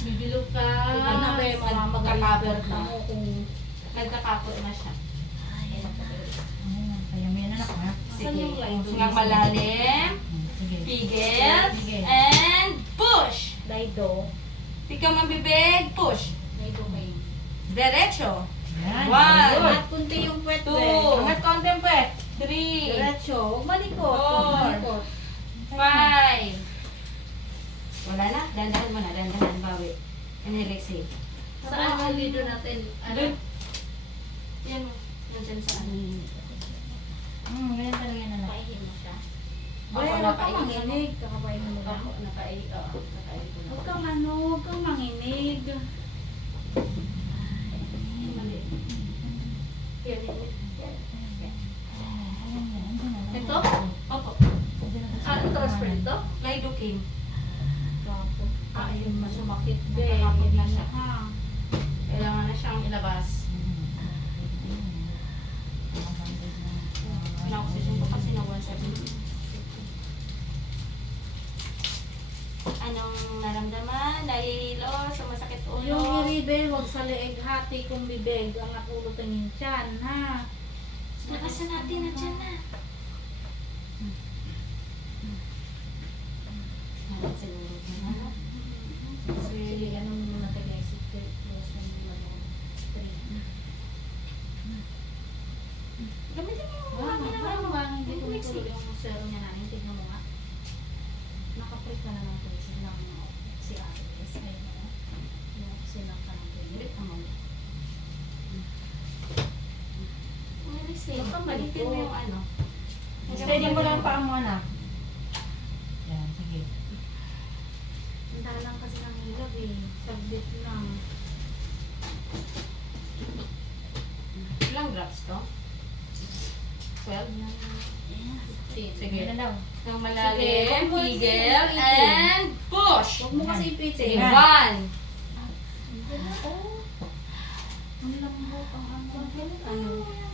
Bibilog ka. Ikaw na ba yung magkakapot na? Nagkakapot na siya. Kaya may anak ha? Sige. yung line? Nga malalim. Sige. Pigil. Pigil. And push. Daido. Tikam ang bibig. Push. Daido kayo. Derecho. Yan. One. Good. At kunti yung puwet. Two. Angat konti po eh. 3, Diretso. Huwag malikot. Four. Huwag malikot. 5. Wala na. Dandahan mo na. Dandahan. Bawi. Inhale, exhale. Saan ang lido natin? Doon. Yan mo. Nandiyan sa ano. Ganyan talaga yan anak. Paihin mo siya. Ako, Huwag kang napaihi. manginig. Kakapahin mo lang. Ako, nakaihi ko na. Huwag kang ano, huwag kang manginig. Mali. Yan, yan. Ito? Opo. Ano transfer ito? Lidocaine. Kapo. Ayun, Masumakit Nakakapot be. na Hindi siya. na ha. Kailangan na siyang ilabas. Pina-oxygen ko kasi na 170. Anong naramdaman? Nahihilo? Sumasakit ulo? Yung iribe, huwag sa leeg hati kung bibig. Ang ulo tingin tiyan, ha? Lakasan natin, nandiyan na. Siguro na. Sige, anong muna tayo secret? Close mo muna mo. Gamitin mo yung Wala, mga wala, wala. Hindi ko Mix matuloy it. yung zero niya namin. Tignan mo nga. Nakaprint ka na ng tulisin ng si Ate S. Ayun na. Yung sinang ka ng tulisin. Ulit ang mali. Huwag kang Balitin mo yung ano. Steady mo lang pa mo anak. Yan, sige. Ang dalang kasi ng hilab eh. Sabit lang. Ilang drops to? 12? Sige. Yan na daw. Nang Sige, malalim, huwag mo pigil, ipitin. and push! Huwag mo kasi Sige, ipitin. 1. Oh. Ang lambot ang ano. Ano?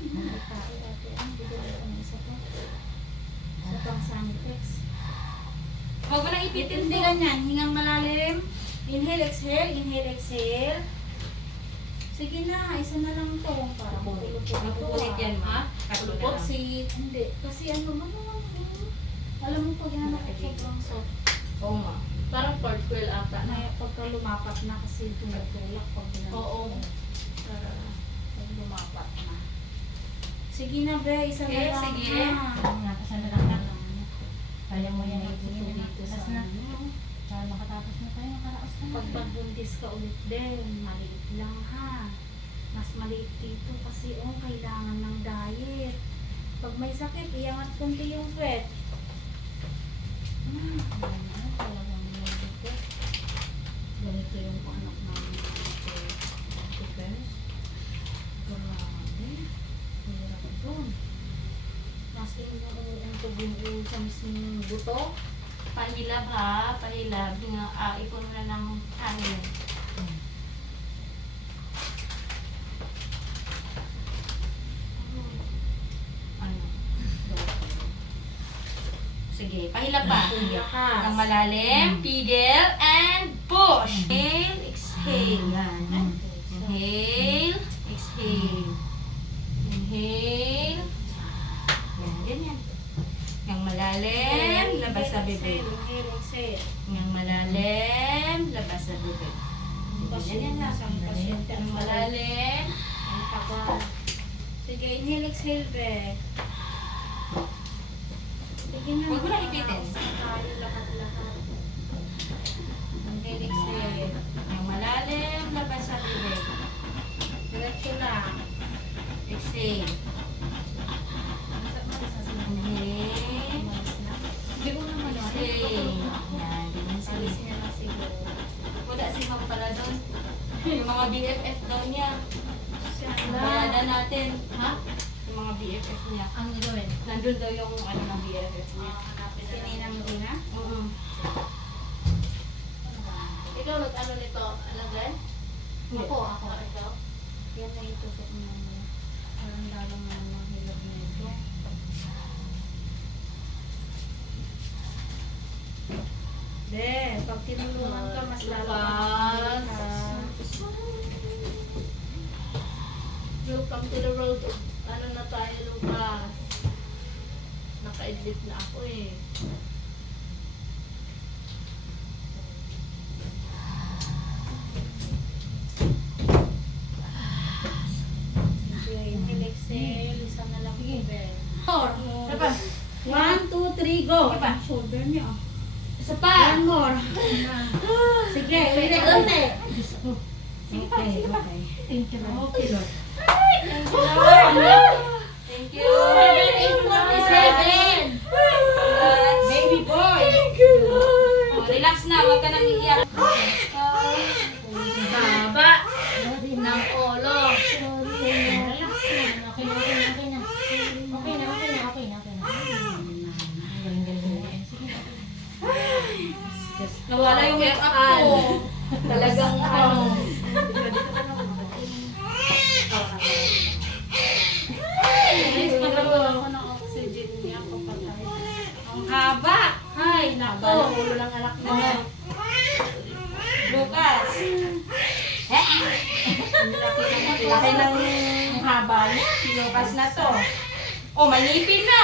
Ang tayo dati. Ang bigay ko ng isa pa. Isa pang Sanitex. Huwag mo nang ipitin Hindi to. ganyan. Hingang malalim. Inhale, exhale. Inhale, exhale. Sige na. Isa na lang to. Para Mapupunit yan, ma. Kapulupot si... Hindi. Kasi ano. Alam mo pag yan ako sobrang soft. Oo, ma. Parang part quill ata. Na pagka lumapat na kasi tumutulak pag ginagawa. Oo. Pag lumapat na. Sige na be. Isa na Okay, lang. sige. Nakasan na lang na. Kaya mo yan. Sige Sige dito na. sa na. ano. Para makatapos na tayo. Makaraos na. Pag pagbuntis ka ulit din, maliit lang ha. Mas maliit dito kasi kailangan ng diet. Pag may sakit, iangat kunti yung puwet. Talagang medyo ganito yung anak namin dito. Best. Grabe. Hirap doon. Mas inuuntog yung ulo sa mismong buto. Pahilab ha. Pahilab. Ipon mo na ng hangin. Ano? Sige, pahilab pa. Lakas. Ang malalim, pigil, and push. Inhale, exhale. Yan. Inhale, exhale. Inhale. Yan, ganyan. Ang malalim, labas sa bibig. Inhale, exhale. Ang malalim, labas sa bibig. Ganyan lang. Isang pasyente Ang ang malalim. ang tagal. Sige, inhale, exhale, be. Sige na. Huwag mo na ipitin. Tayo, lahat-lahat. Inhale, exhale. Ang malalim, labas sa bibig. Diretso lang. Exhale. Inhale. Hindi ko naman yun. Exhale. Yan, ganyan sila. Alisin niya lang siguro. Wala si Ma'am pala doon. Yung mga BFF daw niya. Siya Bayada lang. natin. Ha? Yung mga BFF niya. Ang gawin? Nandun daw yung ano ng BFF niya. Sininang Dina? Oo. Ikaw nag-ano nito? Alagay? Hindi. Ako. Ikaw? Yan na yung tusok mo. Parang lalong na mga hilab nito. Des. Pag tinulungan ka, mas lalo ka Lucas. makikita. Welcome to the world of ano na tayo, Lucas. Naka-edit na ako eh. Inhale, exhale. Isa na lang po, Ben. Ano pa? 1, 2, 3, go. Sige pa. Ang shoulder niya. Isa pa! One more. Sige, unti-unti. Sige pa, sige pa. Thank you, Lord. Okay, Lord. Thank you! 7:47! Baby boy! Oh, relax na, huwag ka nang iiyak. Baba ng ulo. Relax na. Okay na, okay na, okay na. Okay na, okay na, okay na, okay na. Ang galing-galing na. Sige na. Nawala yung make-up ko. Talagang ano. Guys, magkaroon ako ng oxygen niya kapatay. Ang haba! Ay, nako. Ulo lang anak mo. Lucas! Laki ng haba niya. Lucas na to. Oh, manipin na!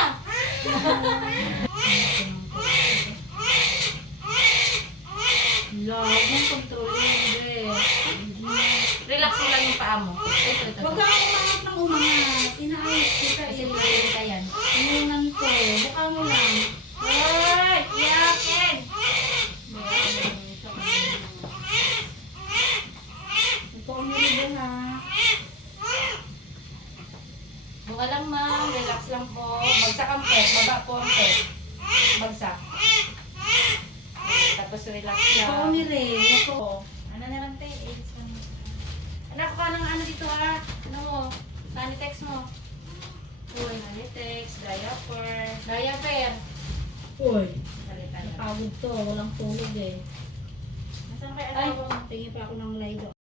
Love mong control mo, be. Relax mo lang yung paa mo. Ito. Huwag kang umangat ng umangat. Inaayos kita. Kasi malalim ka yan. Inunan ko. Buka mo lang. Ay! Iyakin! Ito ang nilibo ha. Buka lang, ma'am. Relax lang po. Bagsak ang pet. Baba po ang pet. Bagsak. Tapos relax Ito ang lang. nire. Ito. Ano na lang, te? Anak ko ng ano dito, ha? Ano mo? Nanitex mo. Uy, nanitex. Diaper. Diaper. Uy. Salita na. Napagod to. Walang tulog eh. Nasaan kay Ay, anak ko? tingin pa ako ng lido.